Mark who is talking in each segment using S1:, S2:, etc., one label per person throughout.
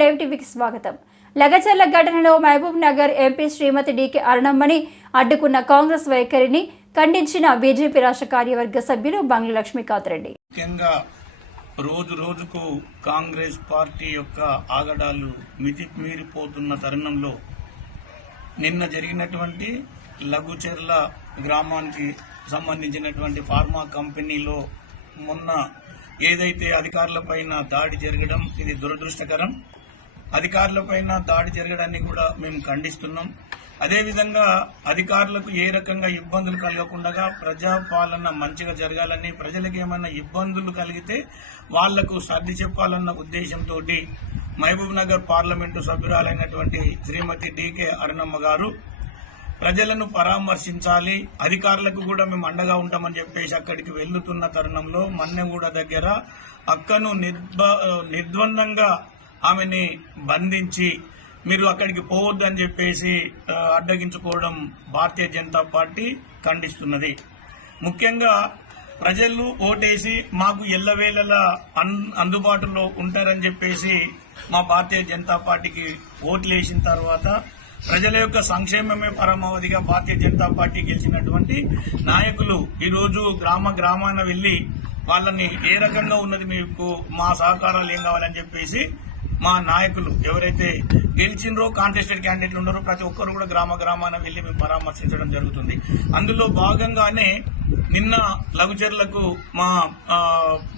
S1: Live టీవీకి స్వాగతం. లగచర్ల ఘటనలో మహబూబ్ నగర్ ఎంపీ శ్రీమతి డీకే అరుణమ్మని అడ్డుకున్న కాంగ్రెస్ వైఖరిని ఖండించిన బీజేపీ రాష్ట్ర కార్యవర్గ సభ్యులు బంగ్ల లక్ష్మీకాంత్ రెడ్డి.
S2: ముఖ్యంగా రోజు రోజుకు కాంగ్రెస్ పార్టీ యొక్క ఆగడాలు మితి మీరిపోతున్న తరుణంలో నిన్న జరిగినటువంటి లఘుచెర్ల గ్రామానికి సంబంధించినటువంటి ఫార్మా కంపెనీలో మొన్న ఏదైతే అధికారులపైన దాడి జరగడం ఇది దురదృష్టకరం. అధికారులపైన దాడి జరగడాన్ని కూడా మేము ఖండిస్తున్నాం. అదేవిధంగా అధికారులకు ఏ రకంగా ఇబ్బందులు కలగకుండా ప్రజాపాలన మంచిగా జరగాలని ప్రజలకు ఏమైనా ఇబ్బందులు కలిగితే వాళ్ళకు సర్ది చెప్పాలన్న ఉద్దేశంతో మహబూబ్ నగర్ పార్లమెంటు సభ్యురాలైనటువంటి శ్రీమతి డికే అరుణమ్మ గారు ప్రజలను పరామర్శించాలి. అధికారులకు కూడా మేము అండగా ఉంటామని చెప్పేసి అక్కడికి వెళ్తున్న తరుణంలో మన్నెగూడ దగ్గర అక్కను నిర్బ నిర్ద్వందంగా ఆమెని బంధించి మీరు అక్కడికి పోవద్దని చెప్పేసి అడ్డగించుకోవడం భారతీయ జనతా పార్టీ ఖండిస్తున్నది. ముఖ్యంగా ప్రజలు ఓటేసి మాకు ఎల్లవేళలా అన్ అందుబాటులో ఉంటారని చెప్పేసి మా భారతీయ జనతా పార్టీకి ఓట్లు వేసిన తర్వాత ప్రజల యొక్క సంక్షేమమే పరమావధిగా భారతీయ జనతా పార్టీ గెలిచినటువంటి నాయకులు ఈరోజు గ్రామ గ్రామాన వెళ్ళి వాళ్ళని ఏ రకంగా ఉన్నది మీకు మా సహకారాలు ఏం కావాలని చెప్పేసి మా నాయకులు ఎవరైతే గెలిచిండ్రో కాంటెస్టెడ్ క్యాండిడేట్లు ఉన్నారో ప్రతి ఒక్కరు కూడా గ్రామ గ్రామాన వెళ్ళి మేము పరామర్శించడం జరుగుతుంది. అందులో భాగంగానే నిన్న లఘుచర్లకు మా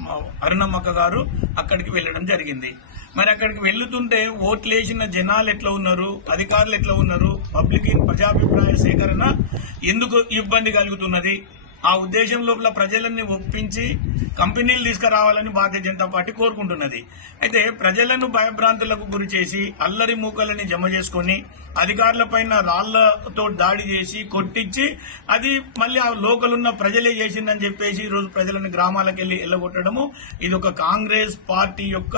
S2: మా అరుణమ్మక్క గారు అక్కడికి వెళ్ళడం జరిగింది. మరి అక్కడికి వెళ్తుంటే ఓట్లేసిన జనాలు ఎట్లా ఉన్నారు? అధికారులు ఎట్లా ఉన్నారు? పబ్లిక్ ప్రజాభిప్రాయ సేకరణ ఎందుకు ఇబ్బంది కలుగుతున్నది? ఆ ఉద్దేశం లోపల ప్రజలని ఒప్పించి కంపెనీలు తీసుకురావాలని భారతీయ జనతా పార్టీ కోరుకుంటున్నది. అయితే ప్రజలను భయభ్రాంతులకు గురి చేసి అల్లరి మూకలని జమ చేసుకొని అధికారులపైన రాళ్ళతో దాడి చేసి కొట్టించి అది మళ్ళీ ఆ లోకల్ ఉన్న ప్రజలే చేసిందని చెప్పేసి ఈరోజు రోజు ప్రజలను గ్రామాలకు వెళ్ళగొట్టడము ఇది ఒక కాంగ్రెస్ పార్టీ యొక్క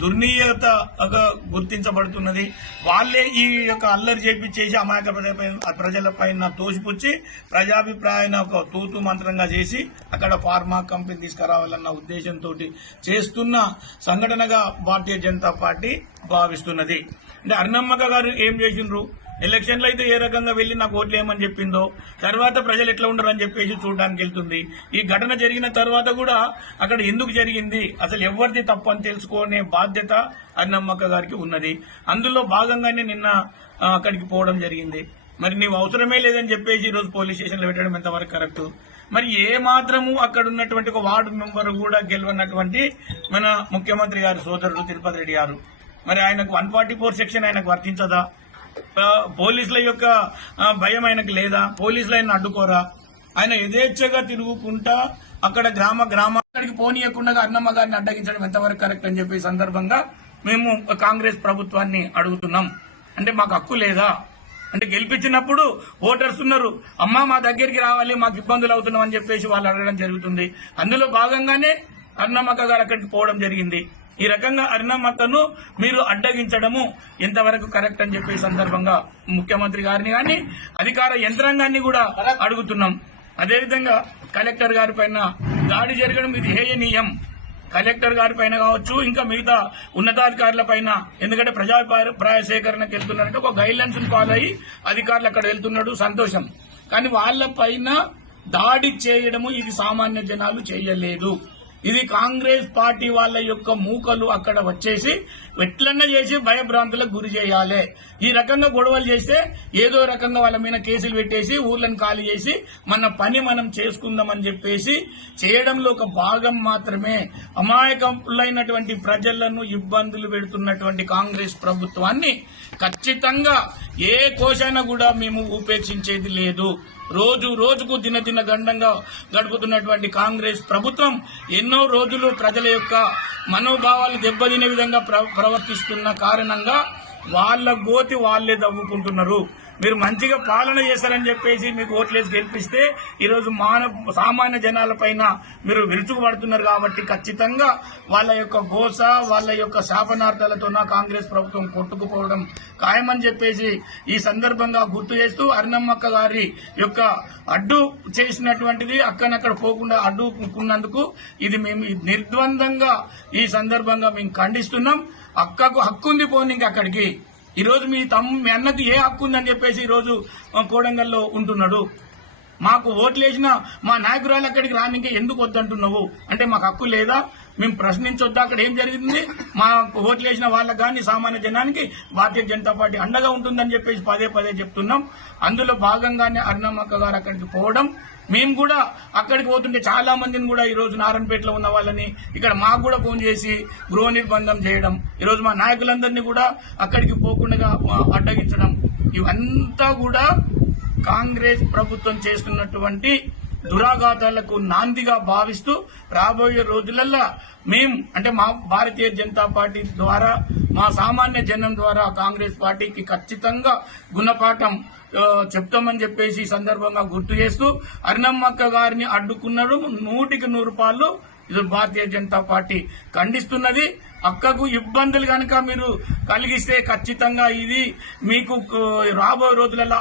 S2: దుర్నీయతగా గుర్తించబడుతున్నది. వాళ్ళే ఈ యొక్క అల్లరి చేపించేసి అమాయక ప్రజలపై- ప్రజలపైన తోసిపుచ్చి ప్రజాభిప్రాయాన్ని ఒక తూతు మంత్రంగా చేసి అక్కడ ఫార్మా కంపెనీ తీసుకురావాలన్న ఉద్దేశంతో చేస్తున్న సంఘటనగా భారతీయ జనతా పార్టీ భావిస్తున్నది. అంటే అరుణమ్మక గారు ఏం చేసిండ్రు? ఎలక్షన్లో అయితే ఏ రకంగా వెళ్ళి నాకు ఓట్లు ఏమని చెప్పిందో తర్వాత ప్రజలు ఎట్లా ఉండరని చెప్పేసి చూడడానికి వెళ్తుంది. ఈ ఘటన జరిగిన తర్వాత కూడా అక్కడ ఎందుకు జరిగింది అసలు ఎవరిది తప్పు అని తెలుసుకునే బాధ్యత అన్నమ్మక్క గారికి ఉన్నది. అందులో భాగంగానే నిన్న అక్కడికి పోవడం జరిగింది. మరి నీవు అవసరమే లేదని చెప్పేసి ఈ రోజు పోలీస్ స్టేషన్లో పెట్టడం ఎంతవరకు కరెక్ట్? మరి ఏ మాత్రము అక్కడ ఉన్నటువంటి ఒక వార్డు మెంబర్ కూడా గెలవనటువంటి మన ముఖ్యమంత్రి గారు సోదరుడు తిరుపతి రెడ్డి గారు. మరి ఆయనకు వన్ ఫార్టీ ఫోర్ సెక్షన్ ఆయనకు వర్తించదా? పోలీసుల యొక్క భయం ఆయనకు లేదా? పోలీసులు ఆయన అడ్డుకోరా? ఆయన యథేచ్ఛగా తిరుగుకుంటా అక్కడ గ్రామ గ్రామ అక్కడికి పోనీయకుండా అన్నమ్మ గారిని అడ్డగించడం ఎంతవరకు కరెక్ట్ అని చెప్పే సందర్భంగా మేము కాంగ్రెస్ ప్రభుత్వాన్ని అడుగుతున్నాం. అంటే మాకు హక్కు లేదా? అంటే గెలిపించినప్పుడు ఓటర్స్ ఉన్నారు. అమ్మ మా దగ్గరికి రావాలి మాకు ఇబ్బందులు అవుతున్నాం అని చెప్పేసి వాళ్ళు అడగడం జరుగుతుంది. అందులో భాగంగానే అన్నమ్మక్క గారు అక్కడికి పోవడం జరిగింది. ఈ రకంగా అరుణమ్మక్కను మీరు అడ్డగించడము ఎంతవరకు కరెక్ట్ అని చెప్పే సందర్భంగా ముఖ్యమంత్రి గారిని కానీ అధికార యంత్రాంగాన్ని కూడా అడుగుతున్నాం. అదేవిధంగా కలెక్టర్ గారి పైన దాడి జరగడం ఇది హేయనీయం. కలెక్టర్ గారి పైన కావచ్చు ఇంకా మిగతా ఉన్నతాధికారుల పైన. ఎందుకంటే ప్రజాభిప్రాయ సేకరణకు వెళ్తున్నారంటే ఒక గైడ్ లైన్స్ ఫాలో అయ్యి అధికారులు అక్కడ వెళ్తున్నాడు సంతోషం. కానీ వాళ్ళ పైన దాడి చేయడము ఇది సామాన్య జనాలు చేయలేదు. ఇది కాంగ్రెస్ పార్టీ వాళ్ళ యొక్క మూకలు అక్కడ వచ్చేసి ఎట్లన్నా చేసి భయభ్రాంతులకు గురి చేయాలి. ఈ రకంగా గొడవలు చేస్తే ఏదో రకంగా వాళ్ళ మీద కేసులు పెట్టేసి ఊర్లను ఖాళీ చేసి మన పని మనం చేసుకుందామని చెప్పేసి చేయడంలో ఒక భాగం మాత్రమే. అమాయకులైనటువంటి ప్రజలను ఇబ్బందులు పెడుతున్నటువంటి కాంగ్రెస్ ప్రభుత్వాన్ని ఖచ్చితంగా ఏ కోశైనా కూడా మేము ఉపేక్షించేది లేదు. రోజు రోజుకు దినదిన గండంగా గడుపుతున్నటువంటి కాంగ్రెస్ ప్రభుత్వం ఎన్నో రోజులు ప్రజల యొక్క మనోభావాలు దెబ్బతినే విధంగా ప్రవర్తిస్తున్న కారణంగా వాళ్ళ గోతి వాళ్ళే దవ్వుకుంటున్నారు మీరు మంచిగా పాలన చేస్తారని చెప్పేసి మీకు ఓట్లేసి గెలిపిస్తే ఈరోజు మానవ సామాన్య జనాల పైన మీరు విరుచుకుపడుతున్నారు కాబట్టి ఖచ్చితంగా వాళ్ళ యొక్క గోస వాళ్ళ యొక్క శాపనార్థాలతో కాంగ్రెస్ ప్రభుత్వం కొట్టుకుపోవడం ఖాయమని చెప్పేసి ఈ సందర్భంగా గుర్తు చేస్తూ అరుణమ్మక్క గారి యొక్క అడ్డు చేసినటువంటిది అక్కనక్కడ పోకుండా అడ్డుకున్నందుకు ఇది మేము నిర్ద్వందంగా ఈ సందర్భంగా మేము ఖండిస్తున్నాం. అక్కకు హక్కు ఉంది పోనీ అక్కడికి. ఈరోజు మీ తమ్ము మీ అన్నకు ఏ హక్కు ఉందని చెప్పేసి ఈరోజు కోడంగల్లో ఉంటున్నాడు. మాకు ఓట్లేసిన మా నాయకురాలు అక్కడికి రానికే ఎందుకు వద్దంటున్నావు? అంటే మాకు హక్కు లేదా? మేము ప్రశ్నించొద్దా అక్కడ ఏం జరిగింది? మా ఓట్లేసిన వాళ్ళకి కానీ సామాన్య జనానికి భారతీయ జనతా పార్టీ అండగా ఉంటుందని చెప్పేసి పదే పదే చెప్తున్నాం. అందులో భాగంగానే అరుణమ్మక్క గారు అక్కడికి పోవడం. మేము కూడా అక్కడికి పోతుంటే చాలా మందిని కూడా ఈ రోజు నారాయణపేటలో ఉన్న వాళ్ళని ఇక్కడ మాకు కూడా ఫోన్ చేసి గృహ నిర్బంధం చేయడం. ఈరోజు మా నాయకులందరినీ కూడా అక్కడికి పోకుండా అడ్డగించడం. ఇవంతా కూడా కాంగ్రెస్ ప్రభుత్వం చేస్తున్నటువంటి దురాఘాతాలకు నాందిగా భావిస్తూ రాబోయే రోజులల్లో మేం అంటే మా భారతీయ జనతా పార్టీ ద్వారా మా సామాన్య జనం ద్వారా కాంగ్రెస్ పార్టీకి ఖచ్చితంగా గుణపాఠం చెప్తామని చెప్పేసి సందర్భంగా గుర్తు చేస్తూ అరుణమ్మక్క గారిని అడ్డుకున్నాడు నూటికి నూరు పాళ్ళు ఇది భారతీయ జనతా పార్టీ ఖండిస్తున్నది. అక్కకు ఇబ్బందులు కనుక మీరు కలిగిస్తే ఖచ్చితంగా ఇది మీకు రాబోయే రోజులలో